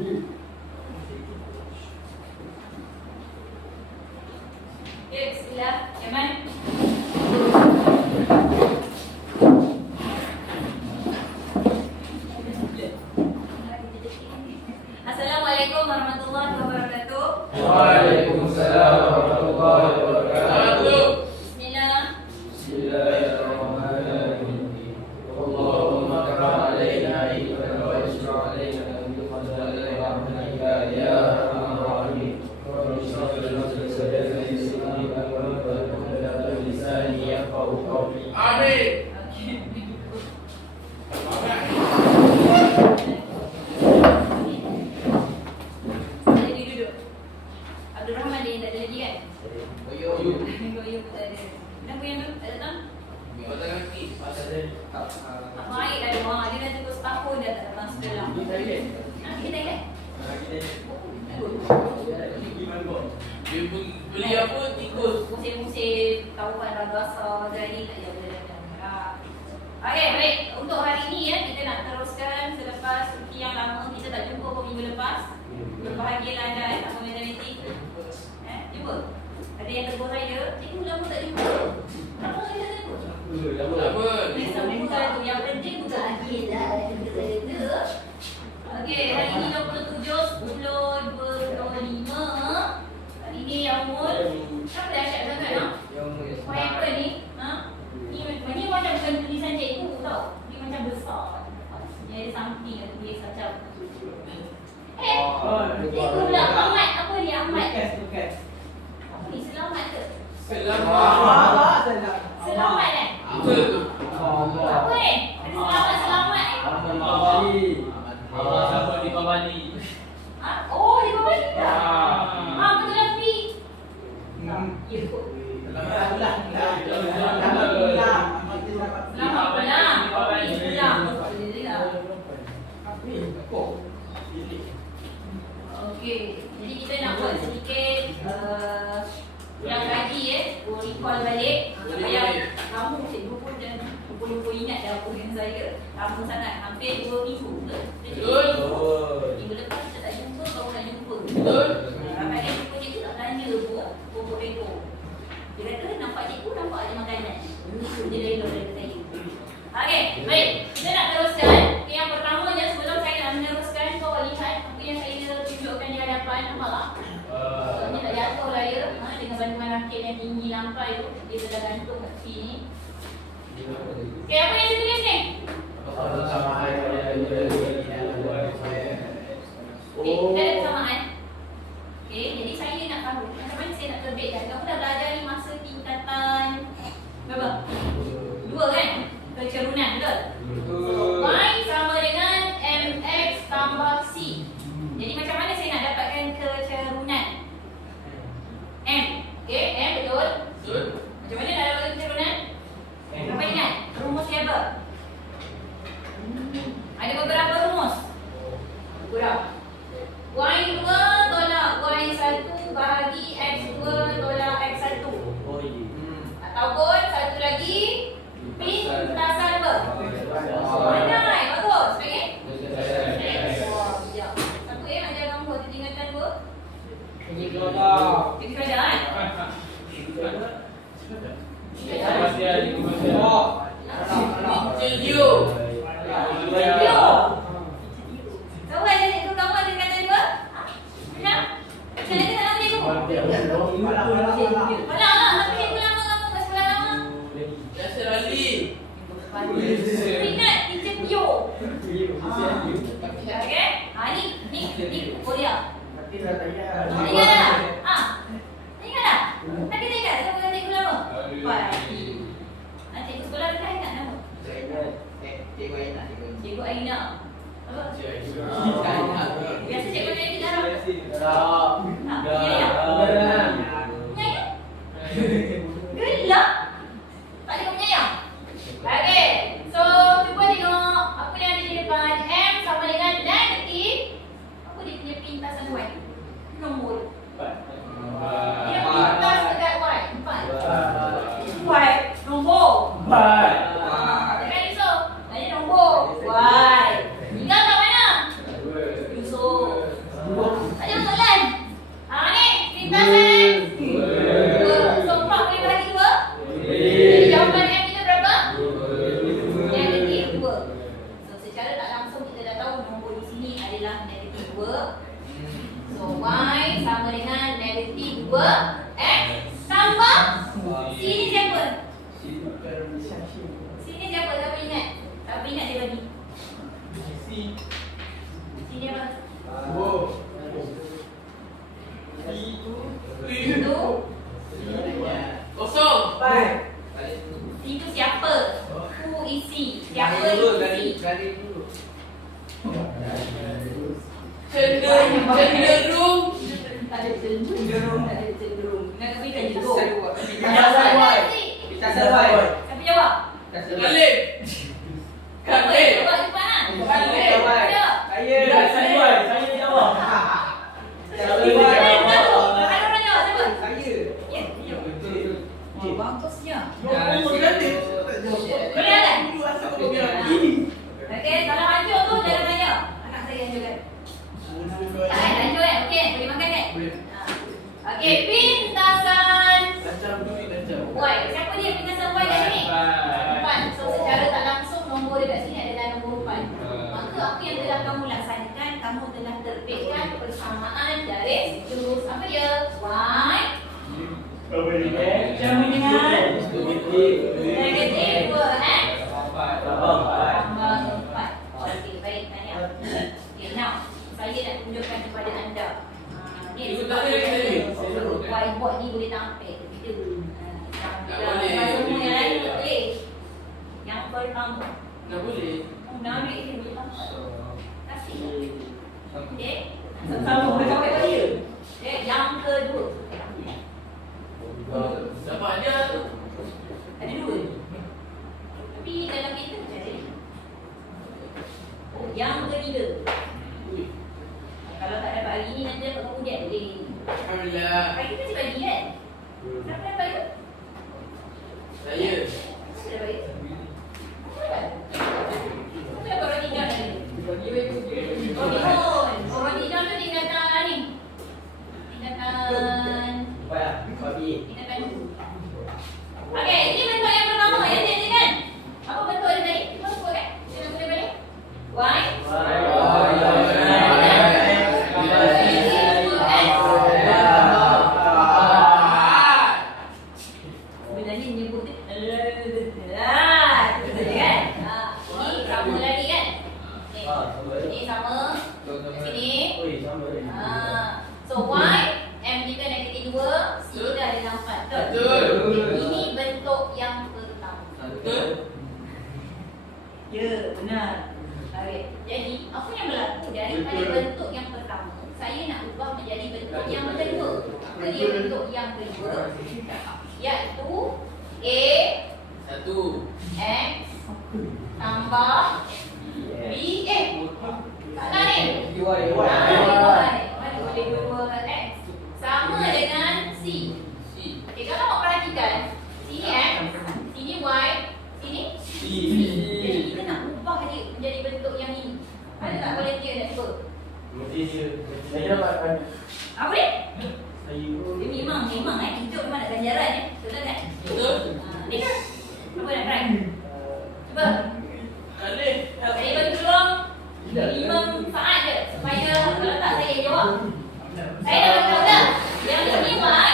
Okay, bismillah. Yaman. Assalamualaikum warahmatullahi wabarakatuh. Waalaikumsalam warahmatullahi wabarakatuh. Bismillah. Bismillahirrahmanirrahim. Allahumma qra alaina ilman wa yasra alaina bi fadlika ya rahmatika ya arhamar rahimin. Rabbi shrah li sadri wa yassir li amri wahlul lisani yafqahu qawli. Amin. Beli apa tikus? Musim-musim tahuan ragasa jadi tak payah boleh datang. Okey, baik. Untuk hari ini ya, kita nak teruskan selepas cuti yang lama. Kita tak jumpa pun minggu lepas. Berbahagialah anda tak matematik. Jumpa. Ada yang tegur saya, cikgu lama tak jumpa. Kenapa saya tak tegur? Lama. Semua tu yang penting bukan akhir dah. Okey, hari ini 27/10/2025. Hari ini Yaumul. Kenapa dahsyat sangat ha? Supaya apa ni? Ha? Ni macam bukan tulisan cikgu tau. Ni macam besar. Ni ada something yang tulis macam. Cikgu pula Ahmad. Apa ni Ahmad? Apa ni selamat ke? Selamat. Selamat Betul tu. Apa ni? Ada selamat ni. Siapa di bawah ni? Oh, di bawah ni dah. Betul lah Fi. Ya kot. Selamat pula. Okey, jadi kita nak buat sedikit yang kaji recall balik supaya kamu cikgu pun dan lupa-lupa ingat dah apa yang saya lama sangat, hampir 2 minggu ke? Betul. Minggu lepas kita tak jumpa, baru nak jumpa. Betul. Ramai yang jumpa cikgu tak tanya pun pokok rekor. Dia kata nampak cikgu, nampak ada makanan. Dia rela dari saya. Okey, baik. Kita nak teruskan. Okay, yang pertamanya sebelum saya nak meneruskan, kau lihat apa yang saya tunjukkan di hadapan. Nampak tak? Ni tak jatuh lah ya. Dengan bantuan rakit yang tinggi lampai tu, dia sudah gantung kat sini. Okey, apa yang saya tulis ni? Okey, kita ada kesamaan. Okey, jadi saya nak tahu macam mana saya nak terbitkan. Kamu dah belajar ni masa tingkatan berapa? 2 kan? Kecerunan, betul? So, Y sama dengan MX tambah C. Jadi macam mana saya nak dapatkan kecerunan? M. Okey, M betul? Betul. Macam mana nak dapatkan kecerunan? Siapa ingat? Rumus dia apa? Ada beberapa rumus. Kurang. Y2 tolak Y1 bahagi X2 tolak X1. Ataupun satu lagi pintasan apa? Pandai, bagus. Okey? Wah, bijak. Siapa yang ajar kamu waktu tingkatan 2? Cikgu Kedah kan? Cikgu. Tahu kan cikgu kamu ada tingkatan 2? Macam? Macam lagi tak nama cikgu? Alah, tapi cikgu lama kamu kat sekolah lama. Biasa lali. Ingat teacher Tio. Okey? Ni Korea. Ingat tak? Ingat tak? Tak kita ingat siapa yang cikgu lama? Pasti. Cikgu sekolah kita ingat nama? Cikgu Aina. Apa? Biasa cikgu Aina kita harap. Penyayang. Gelap. Tak ada penyayang. Okey. So, cuba tengok apa yang ada di depan. M sama dengan negatif. Apa dia punya pintasan Y? Nombor. Dia pintas dekat Y. 4. Y. Nombor. 4. Jangan risau. Tanya nombor. Y. Tinggal kat mana? Yusuf. Sini apa? Wow. Itu. Kosong. Itu siapa? Who is he? Siapa is he? Cenderung. Tak ada cenderung. Tak ada cenderung. Nak berikan jeruk. Siapa jawab? Khalid. Khalid. Jawab cepat. Khalid. Saya jawab. Ada orang jawab siapa? Ya. Bagusnya. Boleh tak? Okey, kalau hancur tu jangan tanya. Anak saya hancur kan? Tak kan? Hancur kan? Okey, boleh makan kan? Okey, pintasan Y. Siapa dia pintasan Y kat sini? 4. So secara tak langsung nombor dia kat sini adalah nombor 4. Maka apa yang telah kamu laksanakan, kamu telah terbitkan persamaan garis jurus apa dia? Y. Jangan mendengar. Negatif X. Tambah 4. Okey, baik, tanya. Okey, now saya nak tunjukkan kepada anda. Ni whiteboard ni boleh tampil. Kita semua yang lain tak boleh. Yang pertama. Tak boleh. Nak ambil ini boleh tampil. Kasih. Okey. Sama boleh pakai dia. Okey, yang kedua. Dapat dia. Ada 2. Tapi dalam kita macam ada. Oh, yang ketiga. Kalau tak dapat hari ni nanti dapat kemudian boleh. Alhamdulillah. Hari ni mesti bagi kan? Siapa dapat itu? Saya. Siapa dapat itu? Siapa yang baru tinggal tadi? Oh, roti jam tu tingkatan ni. Tingkatan Okey, ini bentuk yang pertama yang dia kan? Apa bentuk dia tadi? Cuba sebut kan? Kita nak boleh balik. Y. Sebenarnya nyebut dia betul kan? Ini sama lagi kan? Ini sama. Sini. So Y, M kita negatif 2, C kita ada 4. Betul. Ini bentuk yang pertama. Betul. Ya, benar. Okey. Jadi, apa yang berlaku daripada bentuk yang pertama, saya nak ubah menjadi bentuk yang kedua. Apa dia bentuk yang kedua? Iaitu A 1. X tambah B. Salah ni. Y. Mana boleh dua X sama dengan C. Okey, kalau awak perhatikan, sini X, sini Y, sini C. Jadi kita nak ubah dia menjadi bentuk yang ini. Ada tak volunteer nak cuba? Saya dapat. Apa ni? Saya Dia memang hidup memang ada ganjaran ya. Betul tak? Betul. Ni kan? Apa nak try? Cuba. Khalid. Saya bagi tolong 5 saat je supaya kalau tak saya jawab. Saya dah bagi tahu dah. Yang ini Y,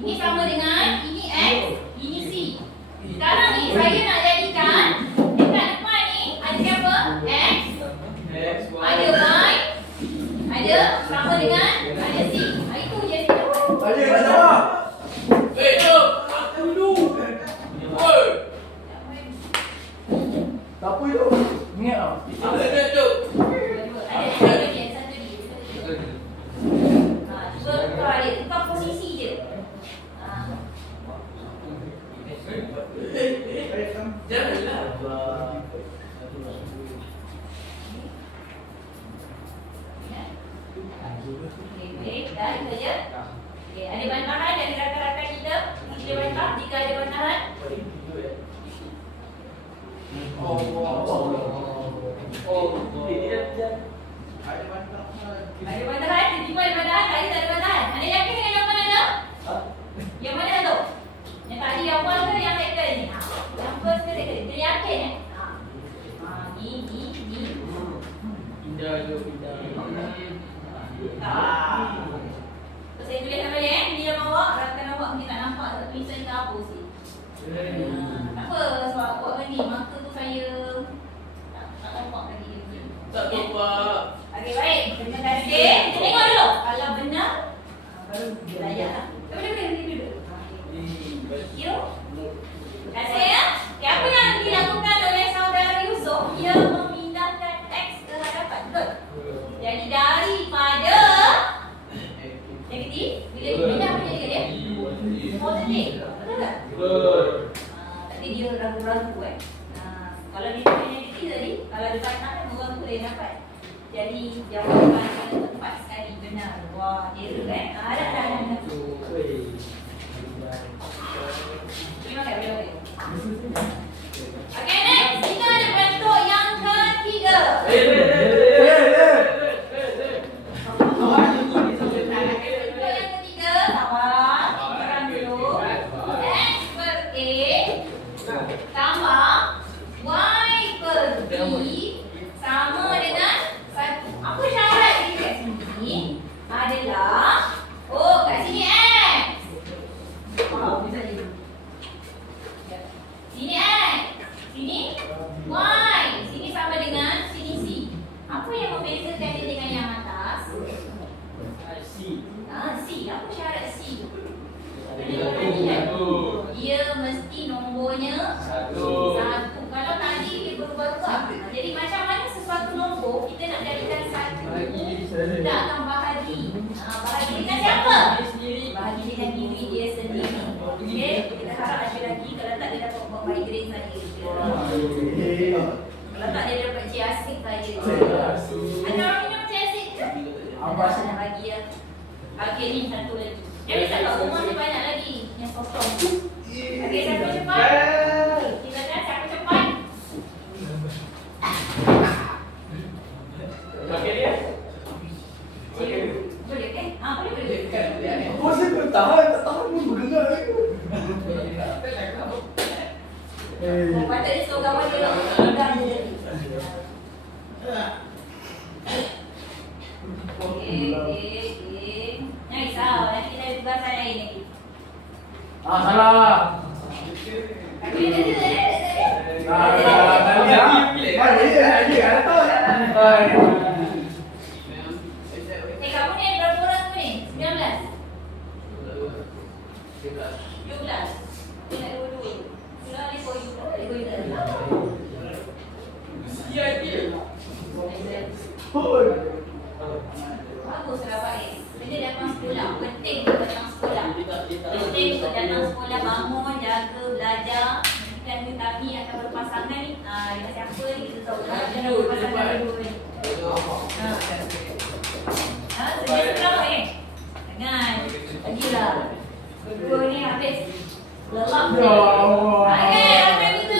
ini sama dengan ini X, ini C. Sekarang ni saya nak jadikan dekat depan ni ada siapa? X, ada Y, ada sama dengan ada C. Itu je saya jawab. Saya nak jawab. Jom. Aku dulu. Oi. Tak apa itu. Ingat tak? Ada tu. Ada lagi yang satu ni. Cuba tukar dia, tukar posisi je. Janganlah. Okey, dah itu saja. Okey, ada bantahan dari rakan-rakan kita. Kita bantah jika ada bantahan. Ada bantahan, tiba-tiba ada bantahan, tadi tak ada bantahan. Anda yakin dengan jawapan anda? Yang mana tu? Yang tadi awal ke yang second ni? Yang first ke second? Kita yakin eh? Ni. Pindah je, pindah. So, saya tuliskan balik eh. Ini yang awak, rakan awak mungkin tak nampak tak tulisan ke apa sih. Tak apa, sebab awak kan ni, maka tu saya tak nampak lagi. Pak. Okey, baik. Terima kasih. Kita tengok dulu. Kalau benar, baru belajar. Boleh duduk. Yuk. Terima kasih ya. Okay, apa yang dilakukan oleh saudara Yusuf? Ia memindahkan teks ke hadapan. Betul? Jadi daripada yang ketiga, bila dipindah apa jadi dia? Positif. Betul tak? Betul. Tapi dia ragu-ragu kalau dia yang ketiga tadi, kalau dia tak nak, orang tu boleh dapat. Jadi jawapan pada tepat sekali benar. Wah, error dah. Terima kasih. Okay, next. Kita ada bentuk yang ketiga. Bentuk yang ketiga, sabar. Terang dulu. X per A tambah Y per B sama dengan 1. Apa syarat di kat sini? Adalah kat sini X. Bisa ni. Sini X, sini Y, sini sama dengan sini C. Apa yang membezakan dia dengan yang atas? C. Apa syarat C? Dia mesti nombornya 1. Kalau tadi dia berubah-ubah. Jadi macam mana sesuatu nombor kita nak jadikan 1? Kita akan bahagi. Bahagi dengan siapa? Bahagi dengan diri dia sendiri. Okey, kita harap Asyik lagi. Kalau tak dia dapat buat baik grade saja. Kalau tak dia dapat C asyik saja. Ada orang minum C asyik ke? Ada nak bagi ya. Okey, ni satu lagi. Jadi kat rumah ni banyak lagi yang kosong. Okey, siapa cepat? Kita kan siapa cepat? Okey dia. Boleh ke? Boleh. Apa sih kau tahan? Tak tahan pun bergerak. Patut dia suruh kawan dia pegang dia. Okey. Jangan risau, nanti kita ada tugasan lain lagi. Salah. Kamu ni ada berapa orang tu ni? 19? 17? Dia nak dua-dua. Sudah dia kau you. Siap dia. Bagus lah Pak Is. Bila datang sekolah, penting untuk datang sekolah. Penting untuk datang sekolah, bangun, jaga, belajar. Dan kami akan berpasangan ni. Dengan siapa ni kita tahu. Kita nak berpasangan dulu ni. Sedia berapa ni? Jangan. Lagilah. Kedua ni habis. Lelap ni. Okey, apa kita?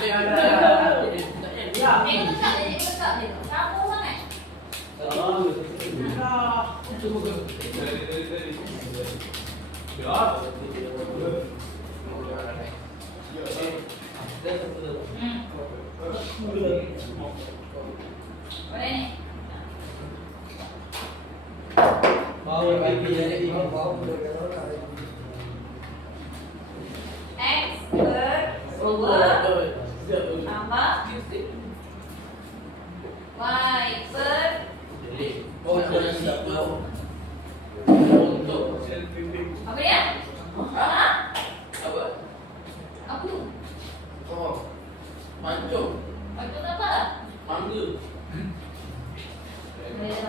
Dia tetap dia. Campur sangat. Boleh ni. X per 2 tambah Y per apa dia? Apa tu? Mancung. Maksud apa? Mangga.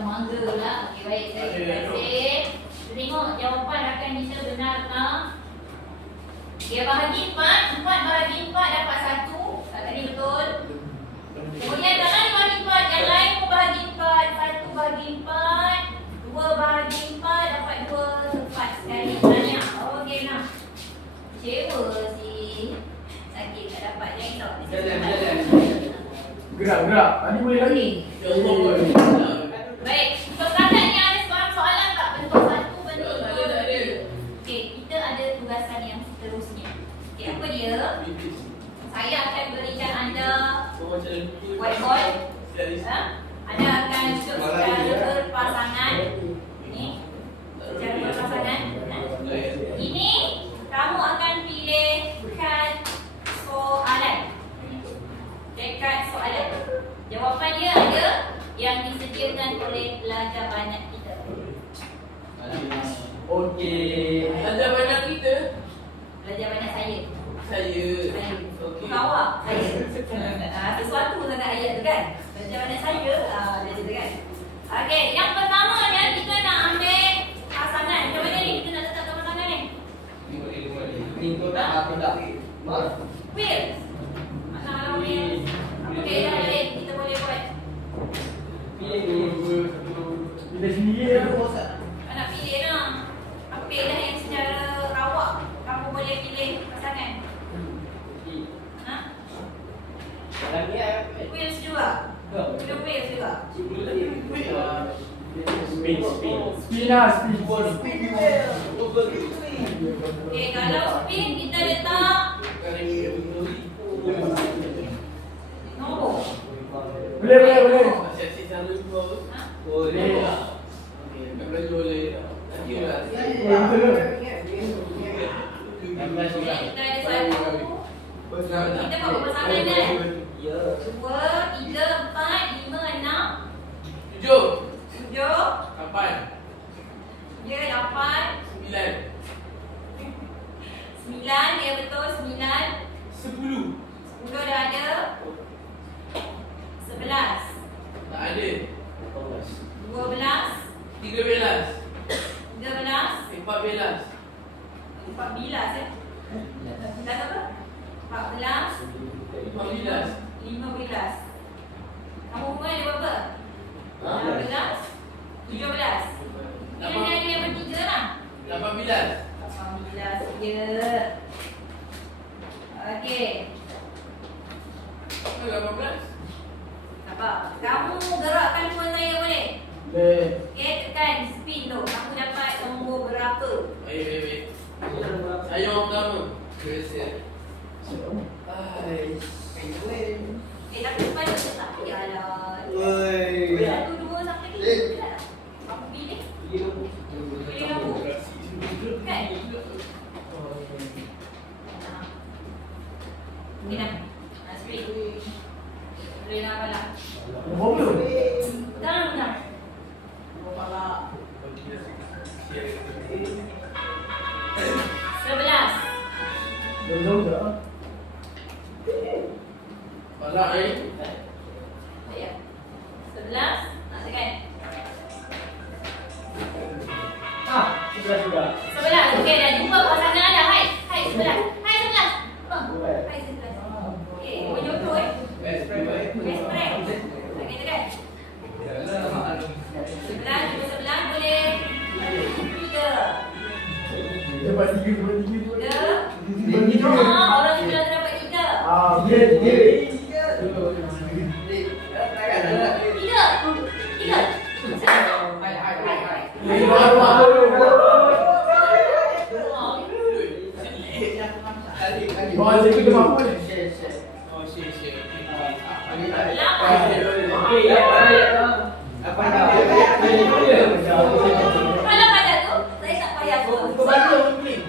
Mangga lah. Okey, baik. Terima kasih. Tengok jawapan rakan kita benar tak? Dia bahagi 4 bahagi 4 dapat 1. Tadi betul. Kemudian dalam bahagi 4, yang lain pun bahagi 4. 1 bahagi 4, 2 bahagi 4 dapat 2. Tepat sekali. Banyak. Okey nak. Kecewa si sakit tak dapat. Jangan risau. Gerak. Tadi boleh lagi. Baik. Untuk kakak ni ada soalan tak? Bentuk 1, bentuk 2. Okey, kita ada tugasan yang seterusnya. Okey, apa dia? Saya akan berikan anda whiteboard. Anda akan duduk secara berpasangan. Ini secara berpasangan. Ini kamu akan pilih kad soalan. Jawapan dia ada oleh pelajar banyak kita. Okey. Ada banyak kita. Pelajar banyak saya. Saya. Okey. Awak saya. Sesuatu sangat ayat tu kan. Pelajar banyak saya. Dia cerita kan. Okey, yang pertamanya kita nak ambil pasangan. Macam mana ni? Kita nak letak pasangan ni. Ini tak apa tak. Wheels. Mana wheels? Apa keadaan lain kita boleh buat? Pilih sendiri lah. Nak pilih lah. Apa keadaan yang secara rawak kamu boleh pilih pasangan? Ha? Wheels juga? Kita wheels juga? Spin lah, spin. Okay, kalau spin kita letak nombor. Boleh. Saya cara dua. Ha? Boleh. Tak belajar boleh. Iyalah. Okay, kita ada satu. Kita buat pasangan kan? 2, 3, 4, 5, 6, 7. 7. 8. Dia 8. 9. 9, dia betul 9. 10. 10 dah ada. 11. Tak ada. 12. 13. 13. 14. 14 eh? Dah apa? 14. 15. 15. Kamu umur ada berapa? 16. 17. Yang ni ada yang bertiga lah. 18. 18 je. Okey. Apa 18? Apa? Kamu gerakkan phone saya boleh? Boleh. Okey, tekan spin tu. Kamu dapat nombor berapa? Baik. Saya orang pertama. Biasa. Tapi cepat je tak payahlah. Oi. 1, 2 sampai 3 lah. Kamu pilih? Pilih nombor. Kan? Okey dah. Spin. Boleh nak apa lah? Nombor belum? Betul. 11. Belum tak? Balak ni. Ya. 11. Nak tekan. 11 juga. 11. Okey, dah jumpa pasangan dah. Hai. Hai 11. Hai 11. Hai 11. Okey, kau jodoh eh. Best friend. Okey, tekan. 11 jumpa 11 boleh. 3. Dapat 3. 3. Orang 11 dapat 3. Dia. 3. Bawa saya ke rumah pun. Oh, share. Okey, ya. Apa dah? Kalau pada tu, saya tak payah pun. Kau baca mungkin.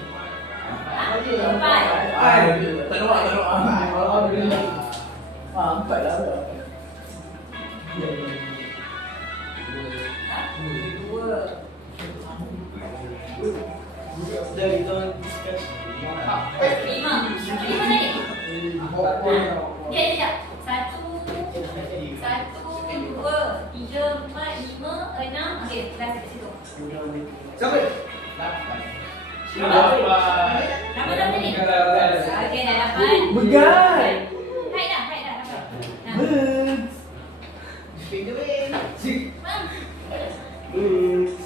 4. Tak doa. Alhamdulillah. 4 lah. Ya. 2. Dari tahun 5 tadi? Ya, sekejap. 1, 2, 3, 4, 5, 6. Okey, dah kat situ. Siapa? Nama tadi? Okey, dah dapat. Begal. Hai dah dapat. Nah. Birds. Bang. Birds.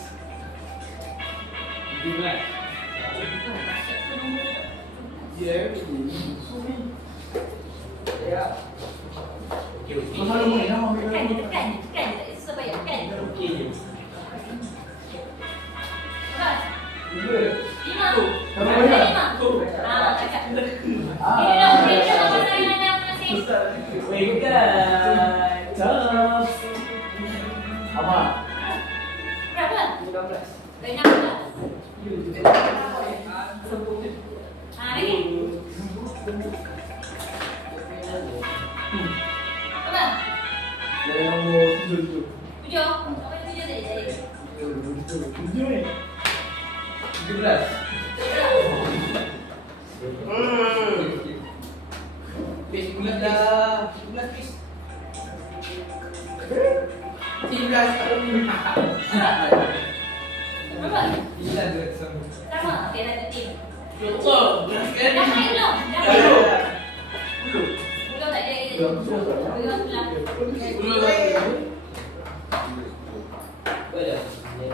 Ya. Mana nombor ni? Nama Tekan je. Tak susah payah. Tekan. Okey. 5 tu. Nama Ada mana? 5. Cakap. Ini dah pasangan anda masing. Weh, bukan. Tops. Apa? Berapa? 16. 16. Lagi. Apa? Dari nombor 7. 7. Apa jadi. 7 ni. 17. Pis 19 dah. 17 pis. 19. Berapa? Gila tu sama. Sama. Okey, dah tim. Betul. Dah main belum? Dah main Belum. belum? Belum tak ada lagi. Belum pulang.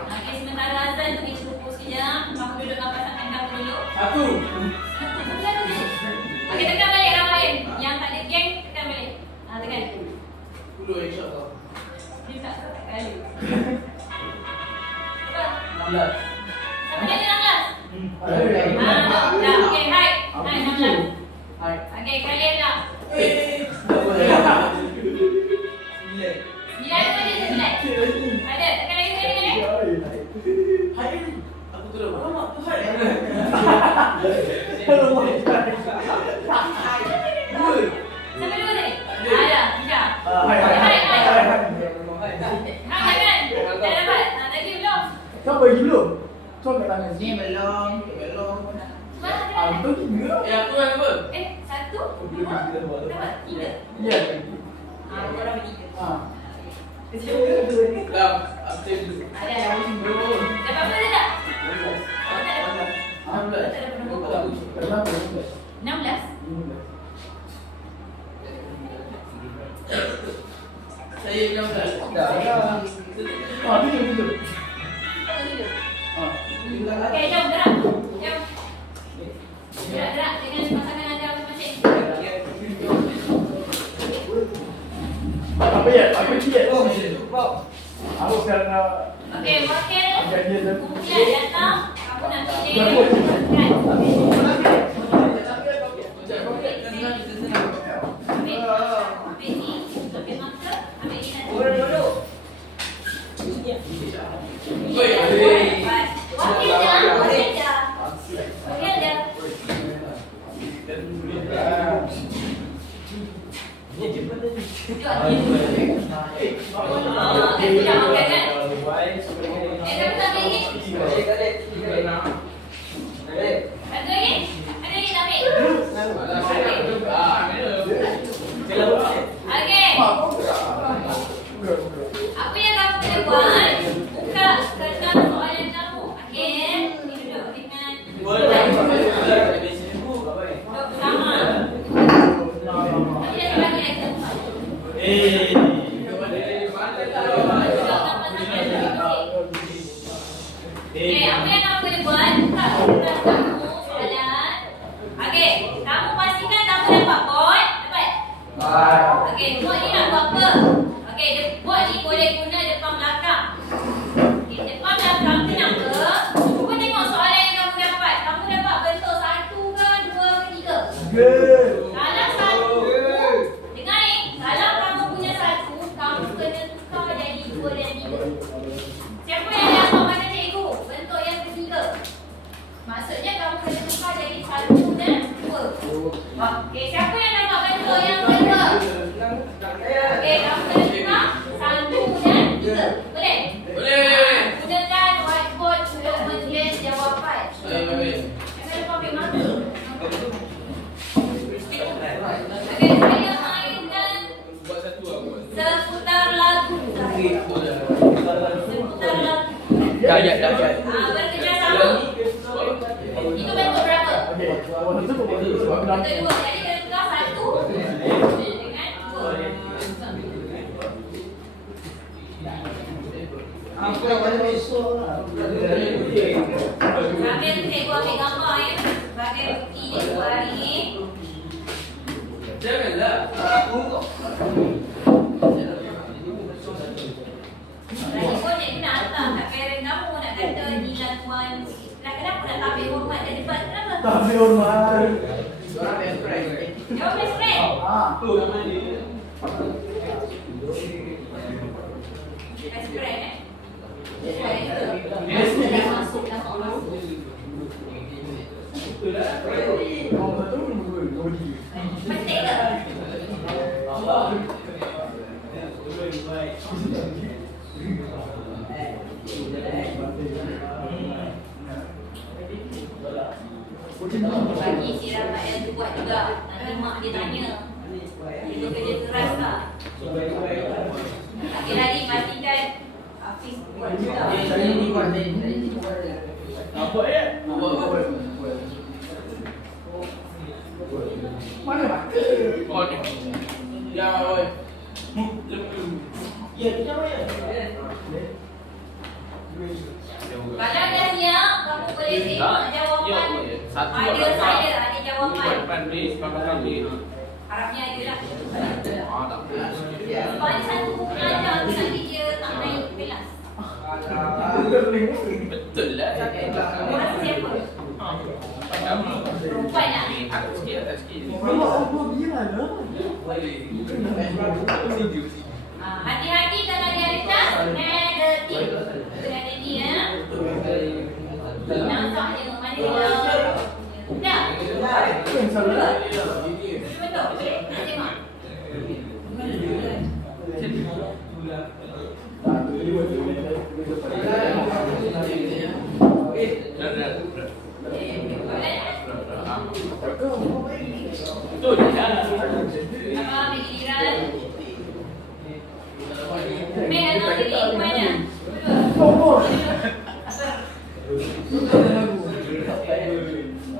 Okey, sementara azan tu kita tunggu sekejap. Kamu duduk dengan pasangan kamu dulu. Satu. Okey, tekan balik orang lain. Yang tak ada geng, tekan balik. Tekan. 10 insya-Allah. Dia tak tahu tak kali. Berapa? 16. Siapa lagi 16? Dah. Okey, hai. Hai, 16. Hai. Okey, kalian tak? 9. 9 ada je 9. Ada, tekan lagi sekali ni. Hai. Aku tu dah lama tu hai. Sampai dua tadi? Ada, macam. Hai. Hai, jangan. Dah dapat. Tadi belum. Kau bagi belum? Kau kat tangan Ni belum. Mana? Betul juga. Aku apa? Satu, dua, dapat tiga. Ya. Korang bertiga. Dah, update dulu. Ada. Dapat apa dia tak? Tak dapat. Tak dapat nombor. 16. Saya 16. Dah. Tujuh. Okey, jom gerak. Jom. Gerak dengan pasangan anda masing-masing. Apa ya? Apa dia? Oh, itu kau. Aku sekarang nak Okey, wakil jadi dia. kumpulan datang. Kamu nak pilih. Ambil ni, ambil mangsa, ambil ni nanti. Oi, Wakil je. Wakil je. Okey, sudah makan kan? Dah betul lagi? Ada lagi? Ada lagi tak ambil? Okey. Apa yang kamu kena buat? Buka kertas soalan kamu. Okey. Ni duduk dengan duduk bersama. Nanti dah bagi lagi. Okey, apa yang kamu kena buat? Buka kertas kamu soalan. Okey, kamu pastikan kamu dapat bot. Dapat? Okey, bot ni nak buat apa? Okey, bot ni boleh guna depan belakang. Okey, depan belakang tenang ke? Cuba tengok soalan yang kamu dapat. Kamu dapat bentuk 1 ke 2 ke 3? Kalau 1, dengar ni. Kalau kamu punya 1, kamu kena tukar jadi 2 dan 3. Siapa yang dapat macam cikgu? Bentuk yang ketiga. Maksudnya kamu kena tukar jadi 1 dan 2. Okey, siapa yang dapat bentuk yang kedua? Okey, kamu kena tukar 1 dan 3. Boleh? Boleh. Gunakan whiteboard untuk menulis jawapan. Jangan lupa ambil marker. Okey, saya mainkan Buat satu aku. seputar lagu. Seputar lagu. Bekerjasama. Itu bentuk berapa? Bentuk 2. Jadi kena tukar 1 dengan 2. Sambil cikgu ambil gambar ya. Sebagai bukti di dua hari ni. Janganlah. Lagi pun cikgu nak hantar kat parent kamu nak kata ni laguan. Kenapa nak tampil hormat dan debat? Kenapa? Tapi hormat. Orang best friend. Your best friend. Tu nama dia. Best friend Best friend ke? Dah masuk, dah masuk. Penting ke? Bagi si rakyat yang tu buat juga. Nanti mak dia tanya. Dia kerja keras tak? Lagi-lagi pastikan Hafiz buat juga. Apa ya? Mana mata? Oh ni. Ya, oi. Ya, dia apa ya? Kalau dah siap, kamu boleh tengok jawapan. Ada jawapan. Harapnya ada lah. Sebab ada satu buku ajar nanti dia tak naik kelas. Betul lah. Kamu rasa siapa? Perempuan lah. Aku sikit, tak sikit. Hati-hati kalau dia ada cas negatif. Kena ada ni ya. Nampak je mana dia. Dah. Betul. Nak tengok. Betul dah. Apa ambil giliran? Mek nak tahu diri mana?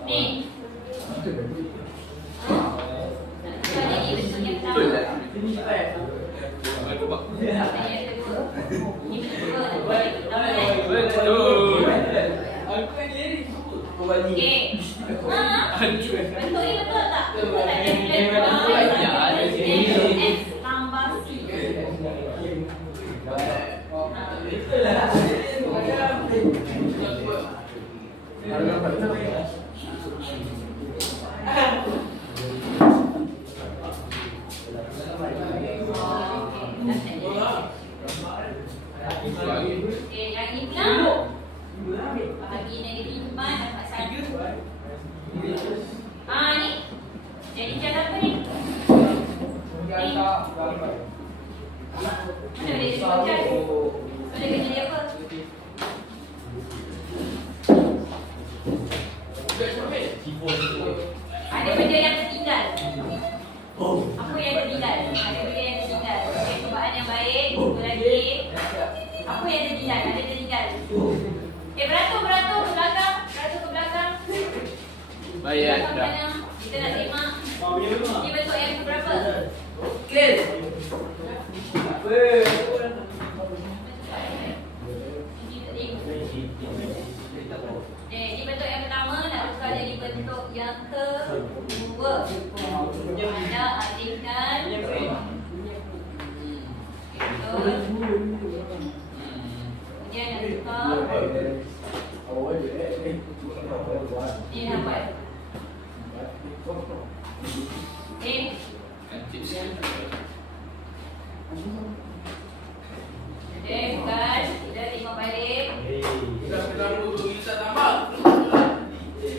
Ni. Ada di bentuk yang Betul pertama. dah. Aku buat. Yang kedua. Ni bentuk kedua. Betul. Okey. Bentuk ni betul tak? Betul tak? X tambah C. Okey, yang ni pula. Bahagi negatif 4 dapat 1. Ni. Jadi cara apa ni? Ni. Mana boleh jadi macam? Boleh jadi apa? Ada benda yang tertinggal. Apa yang tertinggal? Ada benda yang tertinggal. Okay, cubaan yang baik. Satu lagi. Apa yang tertinggal? Ada tertinggal. Okay, beratur ke belakang. Beratur ke belakang. Baik Belakang dah. mana? Kita nak semak. Ini bentuk yang berapa? Ini bentuk yang pertama, nak tukar jadi bentuk yang kedua. Anda alihkan. Betul. Kemudian nak tukar. Ini nampak. Okey. Okey, bukan. Kita tengok balik.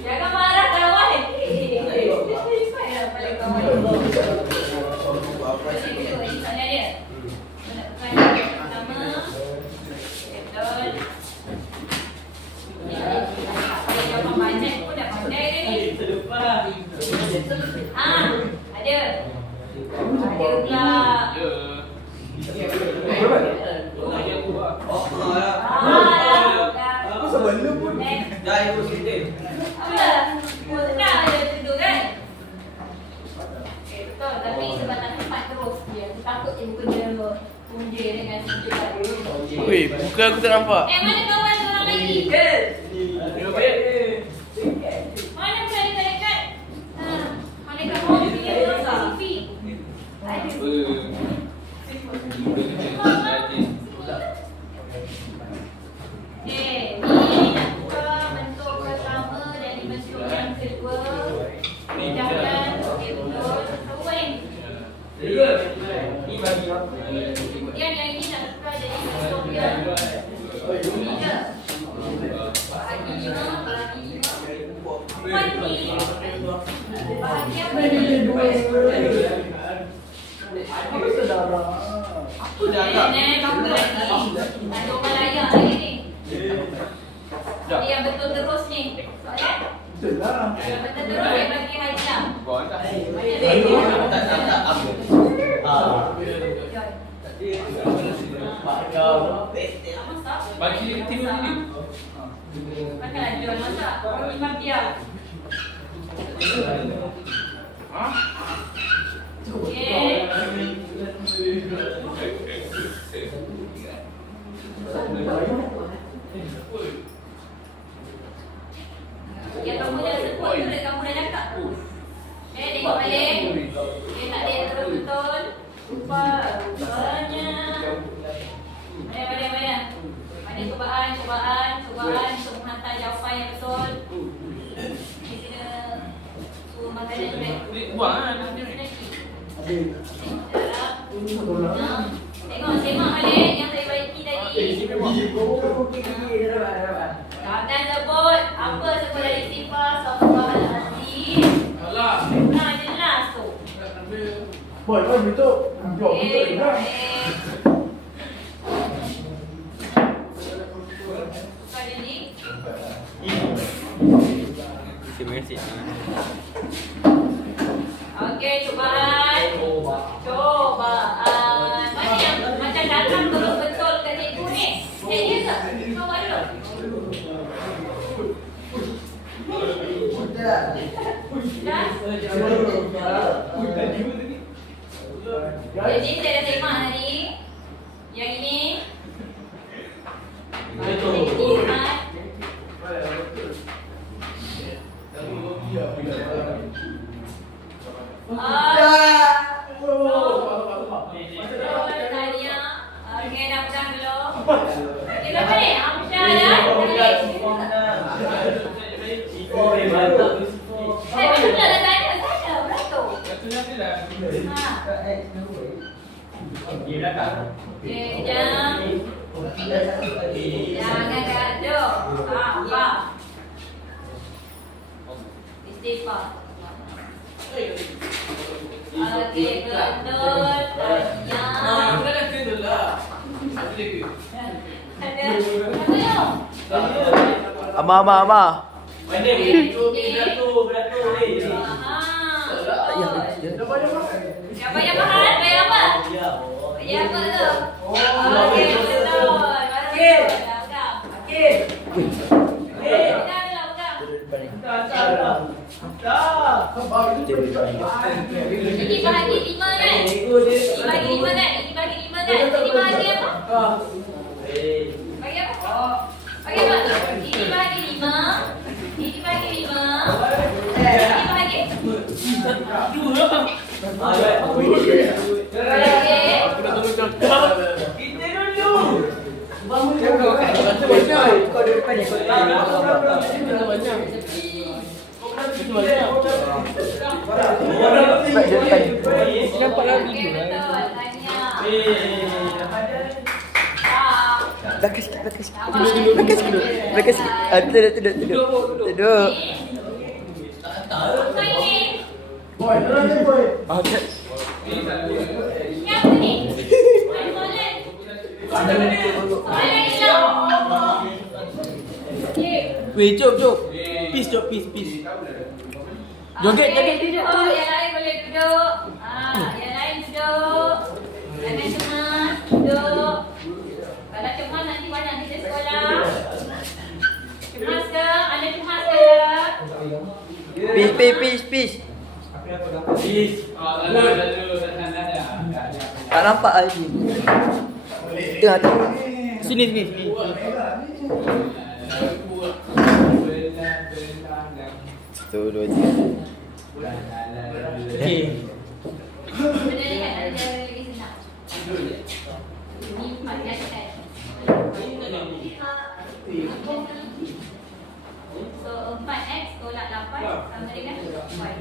Jangan marah kawan. Saya paling kawan. Ini soalan dia. Nak tukar yang pertama. Betul. Jawapan banyak pun dah pandai dah ni. Ada. Ada pula. Aku sebelum pun. Dah ikut sikit. Apa? Oh, senang ada tidur kan? Okay, betul. Tapi sebab tak tempat terus dia. Aku takut je benda punja dengan sikit. Weh, muka aku tak nampak. Mana kawan seorang lagi? Dia baik. Mana pula dia tak dekat? Mana kawan punya spesifik? Ada. Ni nak tukar bentuk pertama dan bentuk yang kedua. Jangan betul. Kawan. Ni bagi aku. Kemudian yang ini nak tukar jadi bentuk yang ketiga. Bahagi 5, bahagi 5. Puan ni. Bahagi apa ni? Apa saudara? Apa dah? Nenek, kamu lagi. Ada orang layak lagi ni. Betul terus dia bagi hadiah. Bagi timur ni. Makanlah John masak. Orang imam dia. Okey. Ya kamu dah sebut tu dah kamu dah cakap tu. Okay, tengok balik. Okay, tak ada terus betul. Rupanya. Mana. Mana cubaan untuk menghantar jawapan yang betul. Kita kena suruh makanan juga. Buang lah. Tengok balik yang saya baiki tadi. Jangan sebut apa sebut dari sifat Subhanalazim. Nah, jelas tu. Boy, betul. Okey, baik. Pada ni. Terima kasih. Okey, cubaan. Mana yang macam datang terus betul ke cikgu ni? Ya ke? Kau buat dulu. Dah? Jadi saya dah terima tadi. Yang ini. Okey, dah pegang dulu. Okey, berapa ni? Amsyar dah. Saya betul dah tanya. Saya beratur. Okey, jam. Jangan gaduh. Apa? Istighfar. Okey, betul. Tanya. Ada. Ama. Yang bayar mahal, bayar apa? Bayar apa tu? Okey, betul. Okey. Okey. Ini bahagi 5 kan? Ini bahagi 5 kan? Ini bahagi apa? Bagi apa? Bagi apa? Ini bahagi 5. Ini bahagi 5. Ini bahagi Tidur. Boy, boy. Yang ni. Weh, jom. Peace. Joget. Oh, yang lain boleh duduk. Yang lain duduk. Jangan cemas, duduk. Kalau cemas nanti banyak kita sekolah. Cemas ke? Anda cemas ke? Peace. Tak nampak lagi. Tengah. Sini. Satu, dua, tiga. Okey. Benda ni kan ada lagi senang. Ini 14 kan? So 4x tolak 8 sama dengan y.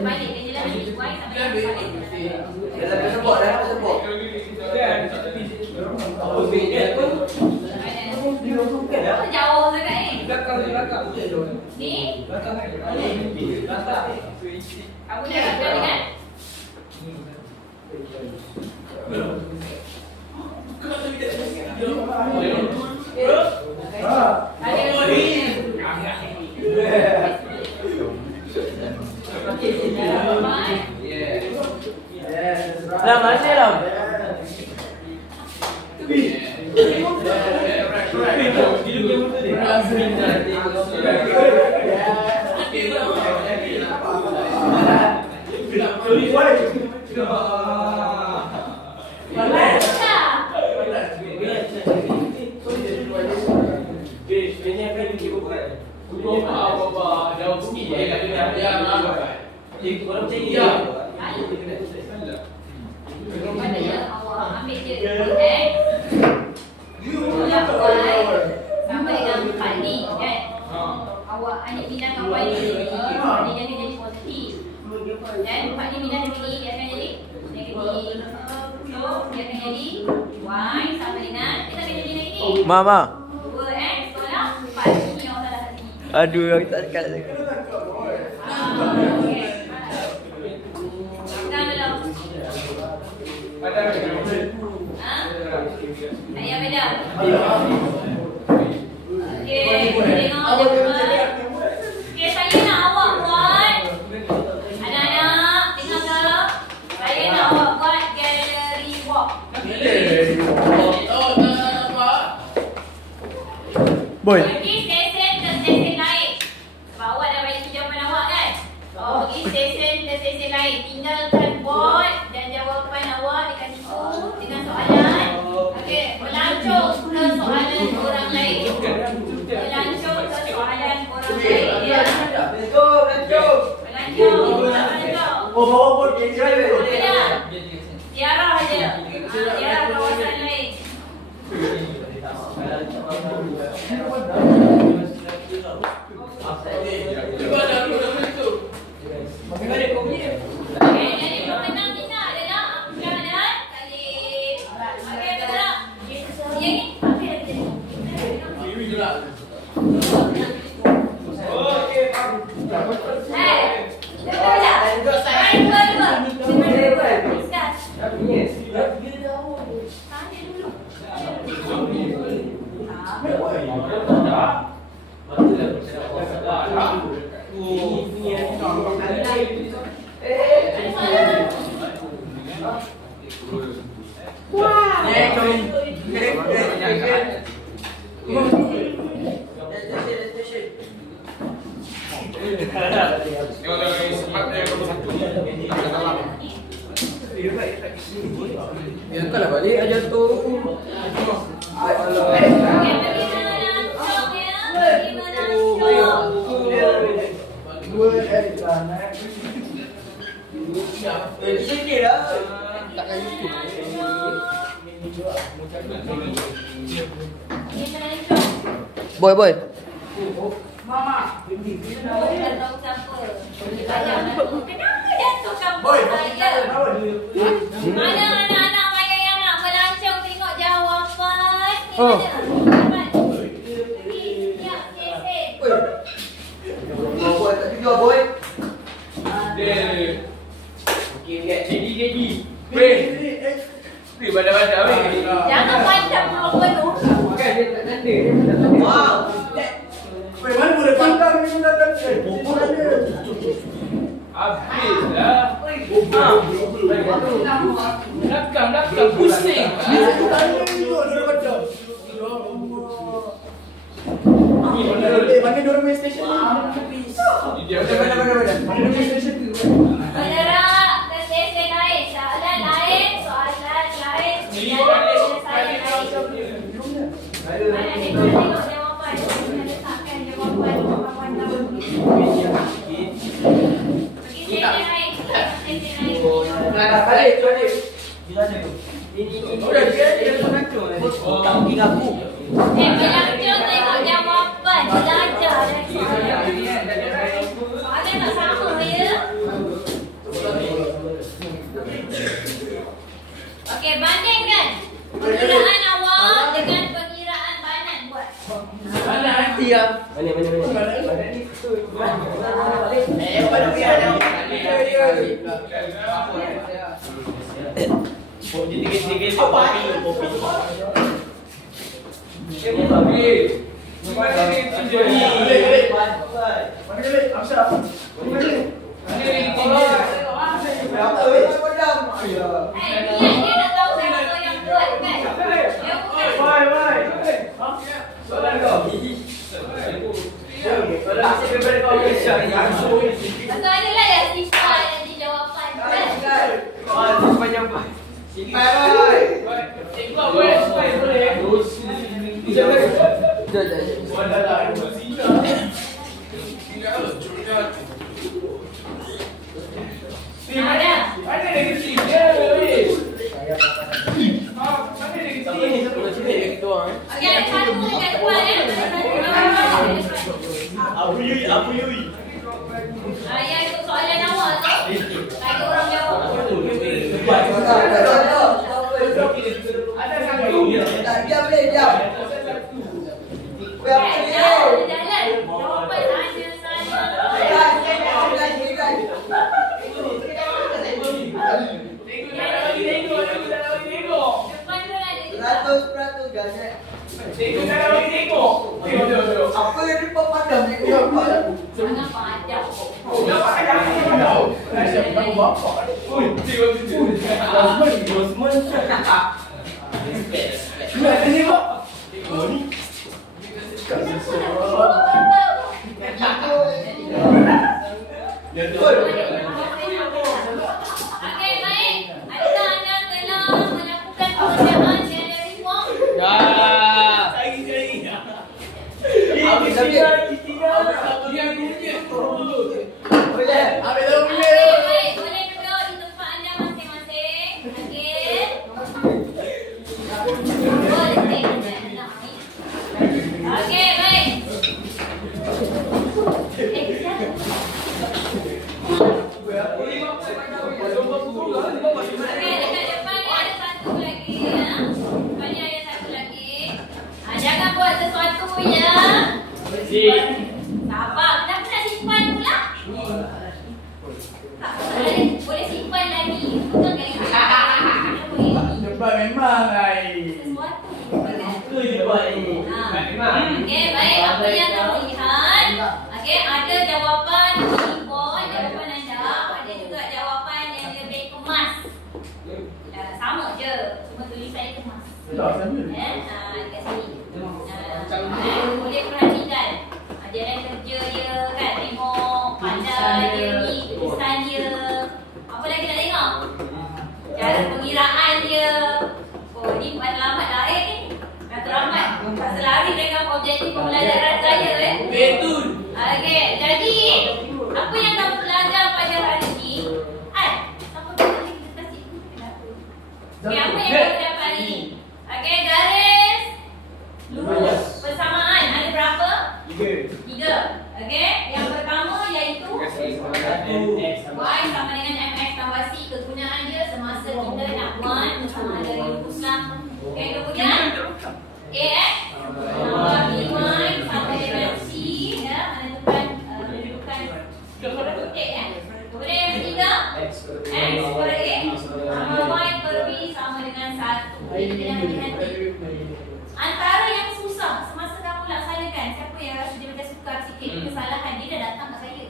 Balik ke je lah ni. Y sama dengan 4x. Jauh sangat ni. Ni? Kamu dah dapat kan? Dah mana dah? Mana ya? Awak ambil je X. Sampai dengan 4 ni kan? Awak hanya pindahkan Y ni dia jadi positif. Dan 4 ni pindah ke ni dia akan jadi negatif. So dia akan jadi Y sampai dengan kita akan jadi negatif. Mama. 2X tolak 4. Ini awak salah kat sini. Aduh, aku tak dekat. Okey. Dah belum? Ayah beda. Okey, tengok je buat. Okey, saya nak awak buat. Anak-anak, tengok kalau saya nak awak buat gallery walk. Boy. Pergi stesen ke stesen lain. Sebab awak dah bagi jawapan awak kan? Awak pergi stesen ke stesen lain. Tinggalkan board dan jawapan awak dekat situ dengan soalan. Okey, melancong ke soalan orang lain. Melancong ke soalan orang lain. Ya. Melancong. Oh, bawa board ke saya. Ziarah aja. Ziarah kawasan lain. Okey, jadi pemenang kita adalah Amsyah dan Khalid. Okey, betul tak? Yang ni, apa yang jadi? Betul tak? Dua. Discuss. Tanya dulu. Ya kau lah balik aja tu. Okey, pergi melancong ya. Pergi melancong. Sikit lah. Takkan YouTube. Pergi melancong. Boy. Mama. Oh, dah tahu siapa. Kenapa jatuh kampung Boy, saya? Mana Hmm. anak-anak saya yang nak melancong tengok jawapan? Ni Oh. mana? Pergi, siap, stesen. Boy tak juga boy. Jadi. Weh. Weh, badan-badan weh. Jangan pandang penuh. Kan dia tak tanda. Dia tak tanda. Wow. Weh, mana boleh pandang ni datang. Habislah. Belakang pusing. Mana dorang main station ni? Dia Mana dorang main station tu? Bergerak ke stesen lain. Soalan lain. Saya lain. Mana tengok jawapan. Kita letakkan jawapan. Pergi stesen lain. Balik. Ini dia melancong lah. Tak pergi aku. Melancong tengok jawapan. Belajar dari soalan. Soalan tak sama ya. Okey, bandingkan perkiraan awak dengan perkiraan Banan buat. Mana hati ya? Mana? Pada biar dah. Dia. Apa? Habis. Mana ni tinjau ni? Mana kali? Amsa. Mana kali? Mana ni tinjau? Apa weh? Padam. Dia nak tahu siapa yang buat kan? Dia bukan. Bye. Soalan kau. Tak sebenarnya kau kisah ni. Pasal ada lah yang simpan yang di jawapan kan? Simpan. Simpan. Kau boleh boleh. Ada. Mana negatif dia weh? Mana negatif? Okey, ada satu dekat depan ya. Apa yui? Yang itu soalan awal tu. Lagi orang jawab. Ada satu. Diam. Jalan. Jawapan hanya saja. Tengok. Depan tu ada juga. 100% gajet. Tengok. Apa yang dia padam ni? Jangan padam. Okey, baik. Adakah anda telah melakukan pekerjaan dari rumah? Okey, baik. Boleh duduk di tempat anda masing-masing. Okey. Boleh. Okey, baik. Okey, dekat depan ni ada satu lagi ya. Depan ni ada satu lagi. Jangan buat sesuatu yang sabar. Kenapa nak simpan pula? Tak boleh simpan lagi. Bukan Cepat memang ai. sesuatu. Memang. Okey, baik. Apa yang kamu lihat? Okey, ada jawapan import, jawapan anda. Ada juga jawapan yang lebih kemas. Sama je. Cuma tulisannya kemas. Dekat sini. Boleh perhatikan. Ajaran kerja dia kan. Tengok pandai dia ni, tulisan dia. Apa lagi nak tengok? Cara pengiraan dia. Oh, ni matlamat lain ni. Matlamat tak selari dengan objektif pembelajaran saya Betul. Okey, jadi apa yang kamu belajar pada hari ini? Siapa kata kita kasih kenapa? Okey, apa yang kamu dapat ni? Okey, garis lurus persamaan ada berapa? 3. Okey, yang pertama iaitu Y sama dengan MX tambah C. Kegunaan dia semasa kita nak buat sama ada rumuslah. Okey, kemudian AX tambah BY sama dengan C ya, menentukan kedudukan A. Kemudian yang ketiga X per A tambah Y per B sama dengan 1. Jadi kena hati-hati. Antara yang susah semasa kamu laksanakan, siapa yang rasa dia macam sukar sikit kesalahan dia dah datang kat saya.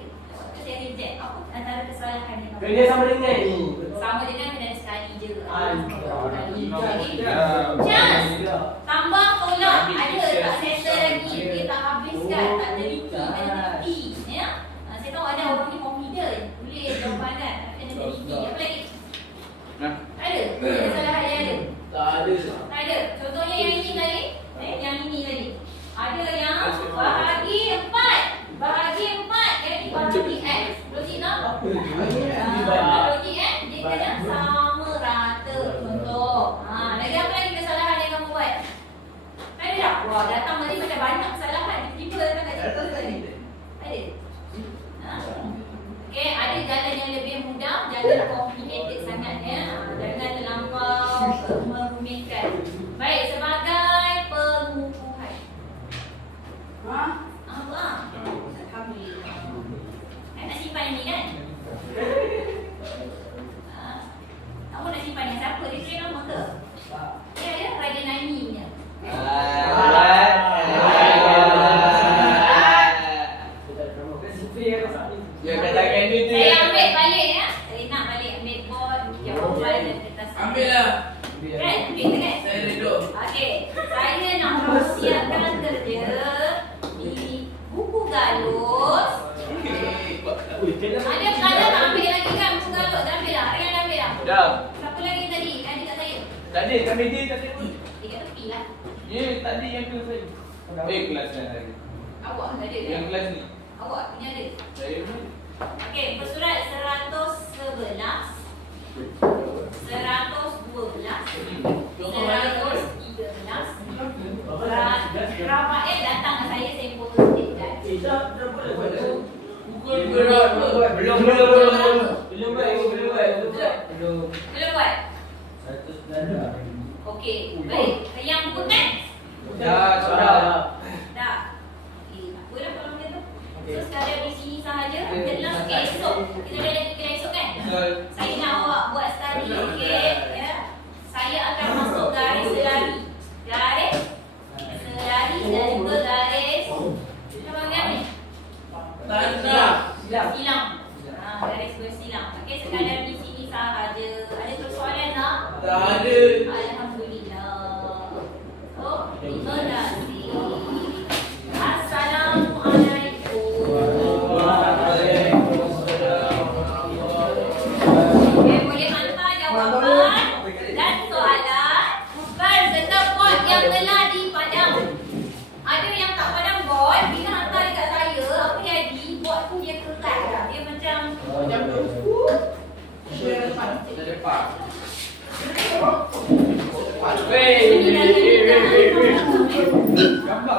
Saya reject. Apa antara kesalahan yang kamu? Dia sama dengan ni. Sama dengan kena sekali je. Jadi Ya. just tambah tolak. Ada tak settle lagi? Dia tak habiskan, tak teliti, kena teliti. Ya? Saya tahu ada orang ni confident. Boleh jawapan kan? Kena teliti. Apa lagi? Ada? Kesalahan yang ada? Tak ada. Tak ada. Contohnya yang ini tadi. Yang ini tadi. Ada yang bahagi 4. Bahagi 4. Jadi bahagi X. Logik tak? Logik dia kena sama rata. Contoh. Lagi apa lagi kesalahan yang kamu buat? Ada tak? Wah, datang tadi macam banyak kesalahan. Tiba-tiba datang kat situ tadi. Ada? Okey, ada jalan yang lebih mudah. Jangan complicated sangat ya. Jangan terlampau merumitkan. Baik, sebagai pengukuhan. Apa? Alhamdulillah. Nak simpan ini kan? Kamu nak simpan yang siapa? Dia kira nama ke? Ya, Raja Naimi punya. Dah. Siapa lagi tadi? Adik kat saya. Tak ada, kat meja tak ada pun. Dekat tepi lah. Ya, tak ada yang kelas saya. Kelas saya. Awak tak ada Yang kan? kelas ni. Awak punya ada. Saya pun. Okey, bersurat 111, 112, 113. Rafael datang ke saya foto sikit kan. Belum. Belum buat? Okey, baik. Yang bukan? Dah, sudah. Dah. Tak apalah kalau macam tu. So sekadar di sini sahaja. Jelas esok. Kita dah lagi kira esok kan? Saya nak awak buat study, okey? Ya. Saya akan masuk garis selari. Garis selari dan juga garis apa panggil ni? Silang. Garis bersilang. Okey, sekadar di sini sahaja. Ada persoalan tak? Tak ada. Alhamdulillah. Oh, terima kasih. Assalamualaikum. Okey, boleh hantar jawapan dan soalan berserta bot yang telah dipadam. Ada yang tak padam bot, bila hantar dekat saya, apa jadi? Bot tu dia kerat. Dia macam tu. Cepat. Gambar.